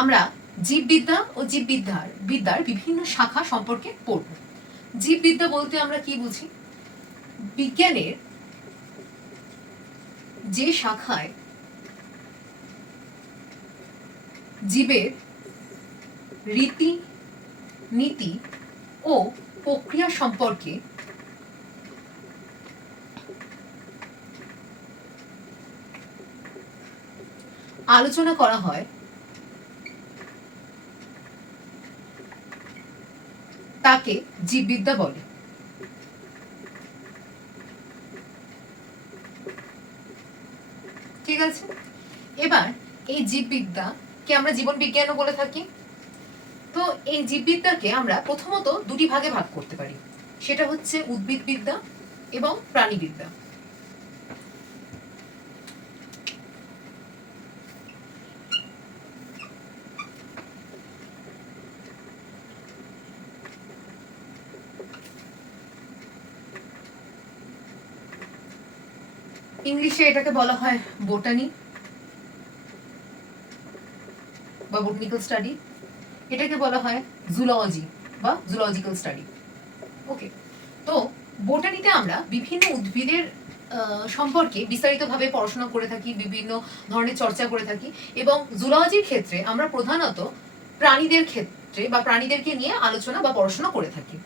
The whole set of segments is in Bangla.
আমরা জীববিদ্যা ও জীববিদ্যার, বিদ্যার বিভিন্ন শাখা সম্পর্কে পড়ব। জীববিদ্যা বলতে আমরা কি বুঝি? বিজ্ঞানের যে শাখায় জীবের রীতি, নীতি ও প্রক্রিয়া সম্পর্কে আলোচনা করা হয় তাকে জীববিদ্যা বলে। ঠিক আছে? এবার এই জীববিদ্যা কে আমরা জীবন বিজ্ঞানও বলে থাকি? তো এই জীববিদ্যাকে আমরা প্রথমত দুটি ভাগে ভাগ করতে পারি। সেটা হচ্ছে উদ্ভিদবিদ্যা এবং প্রাণীবিদ্যা। ইংলিশে এটাকে বলা হয় বোটানি বা বোটানিক্যাল স্টাডি। এটাকে বলা হয় জুলজি বা জুলজিক্যাল স্টাডি। ওকে তো বোটানিতে আমরা বিভিন্ন উদ্ভিদের সম্পর্কে বিস্তারিতভাবে পড়াশোনা করে থাকি, বিভিন্ন ধরনের চর্চা করে থাকি এবং জুলজির ক্ষেত্রে আমরা প্রধানত প্রাণীদের ক্ষেত্রে বা প্রাণীদেরকে নিয়ে আলোচনা বা পড়াশোনা করে থাকি।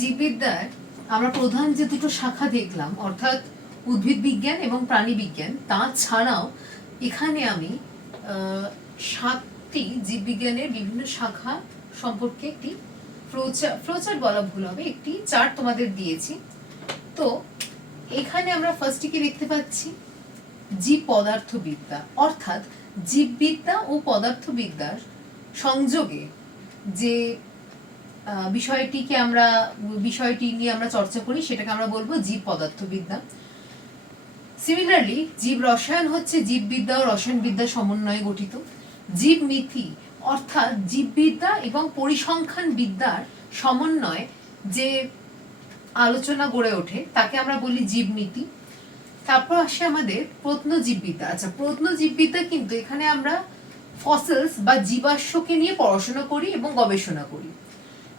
জীববিদ্যার আমরা প্রধান যে দুটো শাখা দেখলাম, অর্থাৎ উদ্ভিদ বিজ্ঞান এবং প্রাণী বিজ্ঞান তাছাড়াও এখানে আমি সাতটি জীববিজ্ঞানের বিভিন্ন শাখা সম্পর্কে একটি ফ্লোচার ফ্লোচার্ট বলা ভুল হবে, একটি চার্ট তোমাদের দিয়েছি। তো এখানে আমরা ফার্স্টে কি দেখতে পাচ্ছি? জীব পদার্থবিদ্যা অর্থাৎ জীববিদ্যা ও পদার্থবিদ্যার সংযোগে যে বিষয়টিকে আমরা, বিষয়টি নিয়ে আমরা চর্চা করি, সেটাকে আমরা বলব জীব পদার্থবিদ্যা। সিমিলারলি জীব রসায়ন হচ্ছে জীববিদ্যা ও রসায়নবিদ্যা সমন্বয়ে গঠিত। জীব মিথি, অর্থাৎ জীববিদ্যা এবং পরিসংখ্যান বিদ্যার সমন্বয়ে যে আলোচনা গড়ে ওঠে, তাকে আমরা বলি জীবনীতি তারপর আসে আমাদের প্রত্নজীববিদ্যা আচ্ছা প্রত্নজীববিদ্যা কিন্তু এখানে আমরা ফসিলস বা জীবাশ্মকে নিয়ে পড়াশোনা করি এবং গবেষণা করি।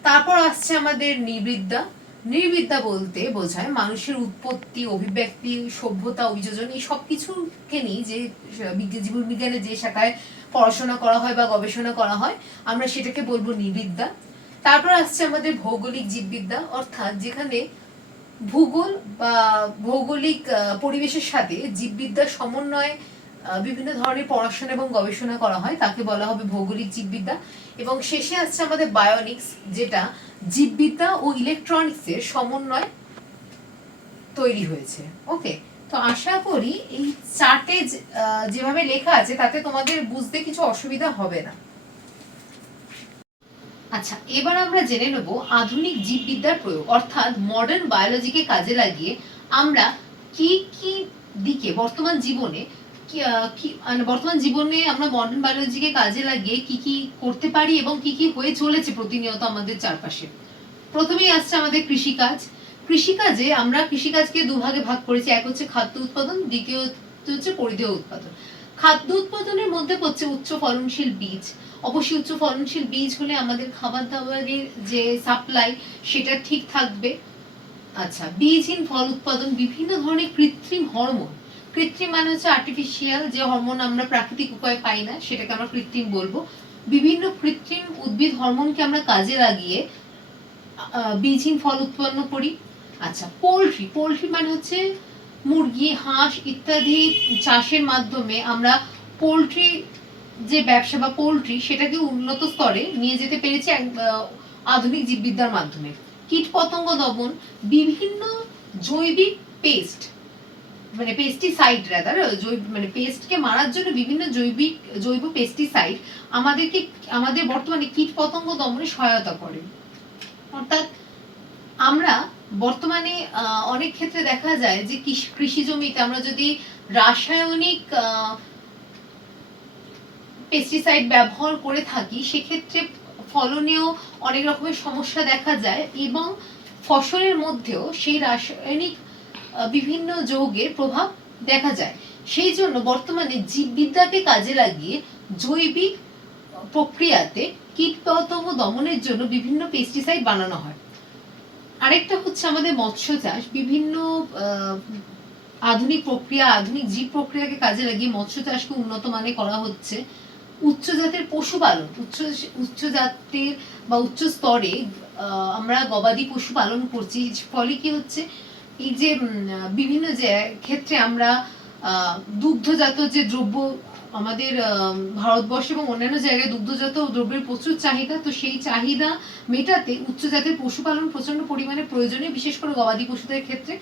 তারপর আসছে আমাদের নির্বিদ্যা নির্বিদ্যা বলতে বোঝায় মানুষের উৎপত্তি, অভিব্যক্তি, সভ্যতা, অভিযোজন, এই সব কিছুকে নিয়ে যে বিজ্ঞ- জীবন বিজ্ঞানে যে শাখায় পড়াশোনা করা হয় বা গবেষণা করা হয়, আমরা সেটাকে বলব নির্বিদ্যা তারপর আসছে আমাদের ভৌগোলিক জীববিদ্যা, অর্থাৎ যেখানে ভূগোল বা ভৌগোলিক পরিবেশের সাথে জীববিদ্যার সমন্বয়ে বিভিন্ন ধরনের পড়াশোনা এবং গবেষণা করা হয়। তাকে বলা হবে ভৌগোলিক জীববিদ্যা। এবং শেষে আসছে আমাদের বায়োনিক্স যেটা জীববিদ্যা ও ইলেকট্রনিক্সের সমন্বয় তৈরি হয়েছে। ওকে তো আশা করি এই চার্টে যেভাবে লেখা আছে, তাতে তোমাদের বুঝতে কিছু অসুবিধা হবে না। আচ্ছা এবার আমরা জেনে নেব আধুনিক জীববিদ্যার প্রয়োগ। অর্থাৎ মডার্ন বায়োলজিকে কাজে লাগিয়ে আমরা কি কি দিকে বর্তমান জীবনে মানে বর্তমান জীবনে আমরা মডার্ন বায়োলজিকে কাজে লাগিয়ে কি কি করতে পারি এবং কি কি হয়ে চলেছে প্রতিনিয়ত আমাদের চারপাশে? প্রথমেই আসছে আমাদের কৃষিকাজ। কৃষিকাজে আমরা কৃষিকাজকে দুভাগে ভাগ করেছি। এক হচ্ছে খাদ্য উৎপাদন, দ্বিতীয় হচ্ছে পরিধেয় উৎপাদন। খাদ্য উৎপাদনের মধ্যে পড়ছে উচ্চ ফলনশীল বীজ। অবশ্যই উচ্চ ফলনশীল বীজ হলে আমাদের খাবার দাবারের যে সাপ্লাই সেটা ঠিক থাকবে। আচ্ছা বীজহীন ফল উৎপাদন, বিভিন্ন ধরনের কৃত্রিম হরমোন। কৃত্রিম মানে হচ্ছে আর্টিফিশিয়াল যে হরমোন আমরা প্রাকৃতিক উপায়ে পাই না, সেটাকে আমরা কৃত্রিম বলব। বিভিন্ন কৃত্রিম উদ্ভিদ হরমোনকে আমরা কাজে লাগিয়ে বীজহীন ফল উৎপন্ন করি। আচ্ছা পোলট্রি পোলট্রি মানে হচ্ছে মুরগি, হাঁস ইত্যাদি চাষের মাধ্যমে আমরা পোলট্রি যে ব্যবসা বা পোলট্রি সেটাকে উন্নত স্তরে নিয়ে যেতে পেরেছি আধুনিক জীববিদ্যার মাধ্যমে। কীট পতঙ্গ দমন, বিভিন্ন জৈবিক পেস্ট মানে পেস্টিসাইড রাদার মানে পেস্টকে মারার জন্য বিভিন্ন জৈবিক, জৈব পেস্টিসাইড আমাদেরকে, আমাদের বর্তমানে কীট পতঙ্গ দমনে সহায়তা করে। অর্থাৎ আমরা বর্তমানে অনেক ক্ষেত্রে দেখা যায় যে কৃষি জমিতে আমরা যদি রাসায়নিক পেস্টিসাইড ব্যবহার করে থাকি, সেক্ষেত্রে ফলনেও অনেক রকমের সমস্যা দেখা যায় এবং ফসলের মধ্যেও সেই রাসায়নিক বিভিন্ন যৌগের প্রভাব দেখা যায়। সেই জন্য বর্তমানে জীববিদ্যাকে কাজে লাগিয়ে জৈবিক প্রক্রিয়াতে কীটপতঙ্গ দমনের জন্য বিভিন্ন পেস্টিসাইড বানানো হয়। আরেকটা হচ্ছে আমাদের মৎস্য চাষ। বিভিন্ন আধুনিক প্রক্রিয়া, আধুনিক জীব প্রক্রিয়াকে কাজে লাগিয়ে মৎস্য চাষকে উন্নত মানে করা হচ্ছে। উচ্চ জাতের পশুপালন, উচ্চ উচ্চ জাতের বা উচ্চ স্তরে আমরা গবাদি পশু পালন করছি ফলে কি হচ্ছে? এই যে বিভিন্ন যে ক্ষেত্রে আমরা দুগ্ধজাত যে দ্রব্য আমাদের ভারতবর্ষ এবং অন্যান্য জায়গায় দুগ্ধজাত দ্রব্যের প্রচুর চাহিদা, তো সেই চাহিদা মেটাতে উচ্চ জাতের পশুপালন প্রচণ্ড পরিমাণে প্রয়োজনীয়, বিশেষ করে গবাদি পশুদের ক্ষেত্রে।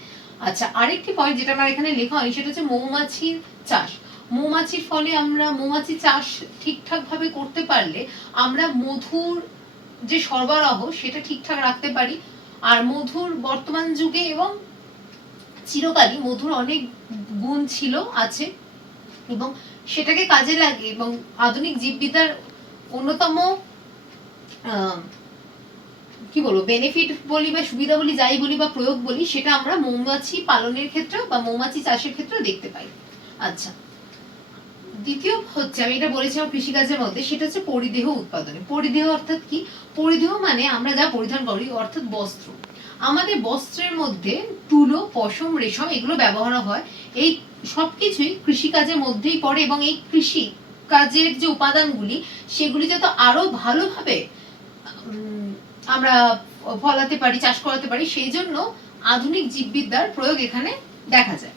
আচ্ছা আরেকটি পয়েন্ট যেটা আমার এখানে লেখা হয় সেটা হচ্ছে মৌমাছির চাষ। মৌমাছির ফলে আমরা, মৌমাছি চাষ ঠিকঠাক ভাবে করতে পারলে আমরা মধুর যে সরবরাহ, সেটা ঠিকঠাক রাখতে পারি। আর মধুর বর্তমান যুগে এবং চিরকালই মধুর অনেক গুণ ছিল, আছে। এবং সেটাকে কাজে লাগে এবং আধুনিক জীববিদ্যার অন্যতম কি বলব বেনিফিট বলি বা সুবিধা বলি, যাই বলি বা প্রয়োগ বলি, সেটা আমরা মৌমাছি পালনের ক্ষেত্রে বা মৌমাছি চাষের ক্ষেত্রেও দেখতে পাই। আচ্ছা দ্বিতীয় হচ্ছে, আমি এটা বলেছিলাম কৃষিকাজের মধ্যে, সেটা হচ্ছে পরিদেহ উৎপাদনে। পরিদেহ অর্থাৎ কি? পরিদেহ মানে আমরা যা পরিধান করি, অর্থাৎ বস্ত্র। আমাদের বস্ত্রের মধ্যে তুলো পশম, রেশম, এগুলো ব্যবহার হয়। এই সবকিছুই কৃষিকাজের মধ্যেই পড়ে এবং এই কৃষি কাজের যে উপাদানগুলি, সেগুলি যাতে আরও ভালোভাবে আমরা ফলাতে পারি, চাষ করাতে পারি, সেই জন্য আধুনিক জীববিদ্যার প্রয়োগ এখানে দেখা যায়।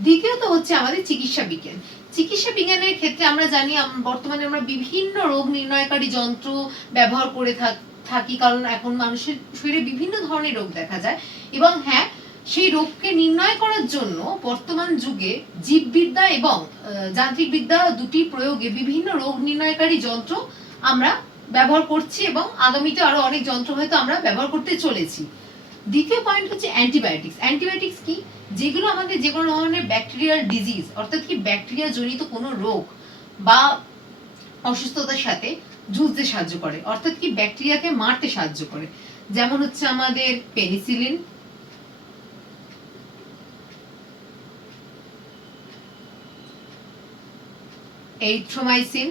দ্বিতীয়ত হচ্ছে আমাদের চিকিৎসা বিজ্ঞান। চিকিৎসা বিজ্ঞানের ক্ষেত্রে আমরা জানি বর্তমানে আমরা বিভিন্ন রোগ নির্ণয়কারী যন্ত্র ব্যবহার করে থাক- থাকি, কারণ এখন মানুষের শরীরে বিভিন্ন ধরনের রোগ দেখা যায়। এবং হ্যাঁ সেই রোগকে নির্ণয় করার জন্য বর্তমান যুগে জীববিদ্যা এবং যান্ত্রিক বিদ্যা দুটি প্রয়োগে বিভিন্ন রোগ নির্ণয়কারী যন্ত্র আমরা ব্যবহার করছি এবং আগামীতে আরও অনেক যন্ত্র হয়তো আমরা ব্যবহার করতে চলেছি। দ্বিতীয় পয়েন্ট হচ্ছে অ্যান্টিবায়োটিক্স অ্যান্টিবায়োটিক্স কি? যেগুলো আমাদের যে কোনো ধরনের ব্যাকটেরিয়াল ডিজিজ অর্থাৎ কি ব্যাকটেরিয়া জনিত কোনো রোগ বা অসুস্থতার সাথে যুঝতে সাহায্য করে। অর্থাৎ কি ব্যাকটেরিয়াকে মারতে সাহায্য করে। যেমন হচ্ছে আমাদের পেনিসিলিন এইথ্রোমাইসিন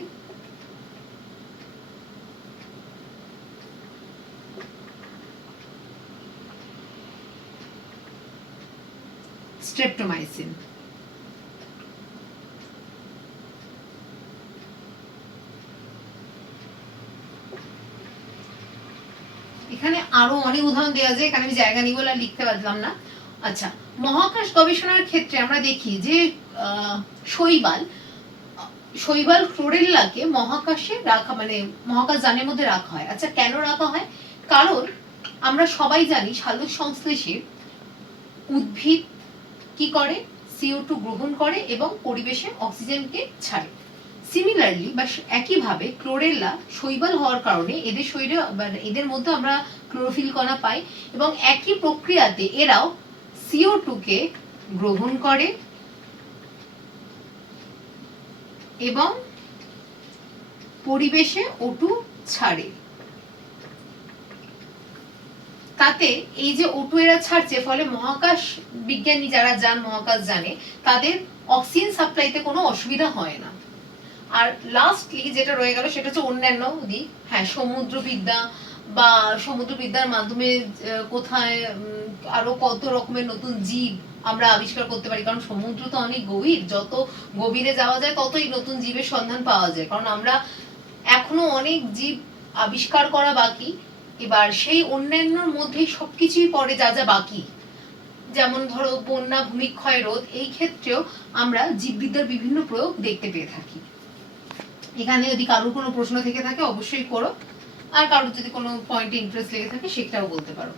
স্ট্রেপ্টোমাইসিন এখানে আরও অনেক উদাহরণ দেওয়া যায় এখানে আমি জায়গা নিয়ে বলে লিখতে পারলাম না। আচ্ছা মহাকাশ গবেষণার ক্ষেত্রে আমরা দেখি যে শৈবাল শৈবাল ক্লোরেল্লাকে মহাকাশে রাখা মানে মহাকাশ যানের মধ্যে রাখা হয়। আচ্ছা কেন রাখা হয়? কারণ আমরা সবাই জানি শালক সংশ্লেষে উদ্ভিদ কি করে? সিও টু গ্রহণ করে এবং পরিবেশে অক্সিজেনকে ছাড়ে। সিমিলারলি বা একইভাবে ক্লোরেল্লা শৈবাল হওয়ার কারণে এদের শরীরে বা এদের মধ্যে আমরা ক্লোরোফিল কণা পাই এবং একই প্রক্রিয়াতে এরাও সিও টুকে গ্রহণ করে এবং পরিবেশে ওটু ছাড়ে। তাতে এই যে ওটু এরা ছাড়ছে, ফলে মহাকাশ বিজ্ঞানী যারা যান, মহাকাশ জানে, তাদের অক্সিজেন সাপ্লাইতে কোনো অসুবিধা হয় না। আর লাস্টলি যেটা রয়ে গেল, সেটা হচ্ছে অন্যান্য দিক। হ্যাঁ সমুদ্রবিদ্যা বা সমুদ্রবিদ্যার মাধ্যমে কোথায় আরও কত রকমের নতুন জীব আমরা আবিষ্কার করতে পারি। কারণ সমুদ্র তো অনেক গভীর। যত গভীরে যাওয়া যায়, ততই নতুন জীবের সন্ধান পাওয়া যায়। কারণ আমরা এখনও অনেক জীব আবিষ্কার করা বাকি। এবার সেই অন্যান্যর মধ্যেই সবকিছুই পড়ে, যা যা বাকি। যেমন ধরো, বন্যা, ভূমিক্ষয় রোধ এই ক্ষেত্রেও আমরা জীববিদ্যার বিভিন্ন প্রয়োগ দেখতে পেয়ে থাকি। এখানে যদি কারোর কোনো প্রশ্ন থেকে থাকে, অবশ্যই করো। আর কারোর যদি কোনো পয়েন্টে ইন্টারেস্ট লেগে থাকে, সেটাও বলতে পারো।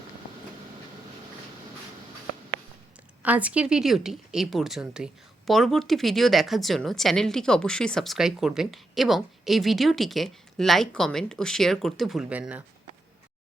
আজকের ভিডিওটি এই পর্যন্তই। পরবর্তী ভিডিও দেখার জন্য চ্যানেলটিকে অবশ্যই সাবস্ক্রাইব করবেন এবং এই ভিডিওটিকে লাইক, কমেন্ট ও শেয়ার করতে ভুলবেন না।